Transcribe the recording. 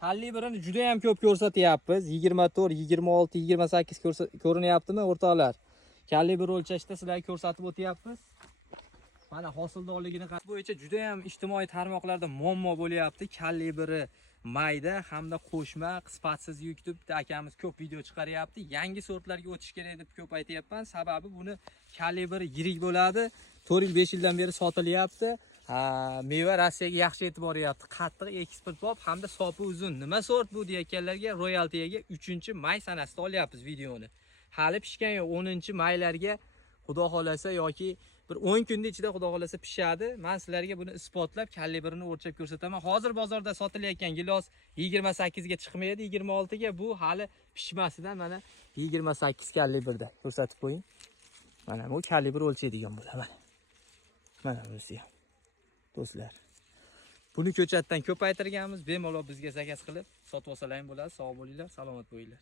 Kalibrini juda ham ko'p ko'rsatyapmiz. 24, 26, 28 ko'rinyaptimi o'rtoqlar? Kalibr o'lchashda sizlarga ko'rsatib o'tyapmiz. Mana hosildorligini bo'yicha juda ham ijtimoiy tarmoqlarda muammo bo'lyapti. Kalibri mayda hamda qo'shma qismatsiz yuk deb akamiz ko'p video chiqaryapti. Yangi sortlarga o'tish kerak deb ko'p aytayapman. Sababi buni kalibri yirik bo'ladi. 4-5 yildan beri sotilyapti. Meva Rossiyaga yaxshi yetib boryapti. Qattiq eksportbop hamda sopi uzun. Nima sort bu deyotganlarga royaltiyaga 3-may sanasida olyapmiz videoni. Hali pishgan yo'q, 10-maylarga xudo xolasa yoki bir 10 kunda ichida xudo xolasa pishadi. Men sizlarga buni isbotlab kalibrini o'lchab ko'rsataman. Hozir bozorda sotilayotgan gilos 28 ga chiqmaydi, 26 ga. Bu hali pishmasidan mana 28 kalibrda ko'rsatib qo'ying. Mana bu kalibr o'lchaydigan bo'ladi. Mana bunisi ham. Do'stlar, buni ko'chatdan ko'paytirganmiz. Bemalol bizga zakaz qilib sotib olsalaring bo'ladi. Sog' bo'linglar, salomat bo'linglar.